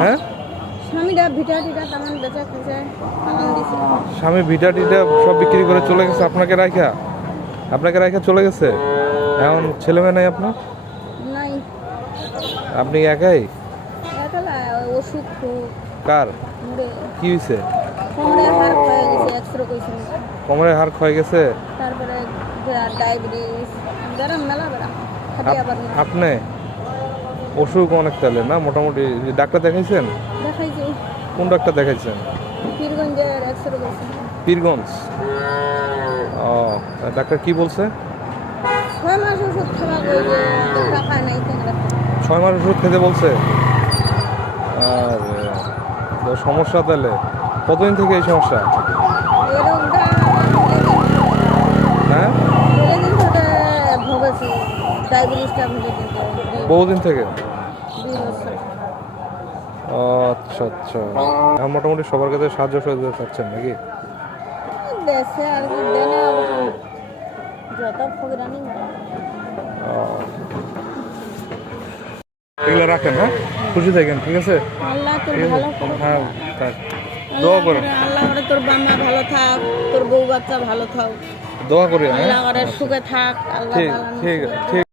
হ্যাঁ স্বামীরা ভিটা টিটা তেমন বেচা খেয়েছে তেমন দিছে। স্বামী ভিটা টিটা সব বিক্রি করে চলে গেছে আপনাকে রাখা চলে গেছে। এখন ছেলে মেয়ে নাই আপনার? নাই আপনি একাই? একালা অসুখ খুব কার মুড়ে কি হয়েছে? কোমরে হাড় ক্ষয়ে গেছে এক্সরে কইছিল। কোমরে হাড় ক্ষয়ে গেছে। তারপরে ডায়াবেটিস গরম মেলা বেড়া খাটি আবার আপনি অসুখ অনেক তাহলে না মোটামুটি ডাক্তার দেখাইছেন? দেখাইছি কোন ডাক্তার দেখাইছেন? পীরগঞ্জের এক্সরে কইছিল। পীরগঞ্জ। ও ডাক্তার কি বলছে? 6 মাস ওষুধ খাওয়া কইছে টাকা নাই কেন 6 মাস ওষুধ খেতে বলছে। আর তো সমস্যা তাহলে কতদিন থেকে এই সমস্যা? এই রোগটা হ্যাঁ দিন ধরে ভোগেছি ডায়াবেটিসটা ভুলে কিন্তু বহুদিন থেকে। 2 বছর ও আচ্ছা আচ্ছা। এখন মোটামুটি সবার কাছে সাহায্য সহযোগিতা চাচ্ছেন নাকি? দেশে আর কি দেনে যত ফকিরানি ও। এগুলো রাখেন, হ্যাঁ খুশি থাকেন, ঠিক আছে? আল্লাহ তোর ঠিক আছে? ভালো করুক। হ্যাঁ থাক। দোয়া করেন, আল্লাহ করে তোর বাবা ভালো থাক, তোর বউ বাচ্চা ভালো থাক, দোয়া করি, হ্যাঁ আল্লাহ করে সুখে থাক, আল্লাহ ঠিক ভালো ঠিক ঠিক।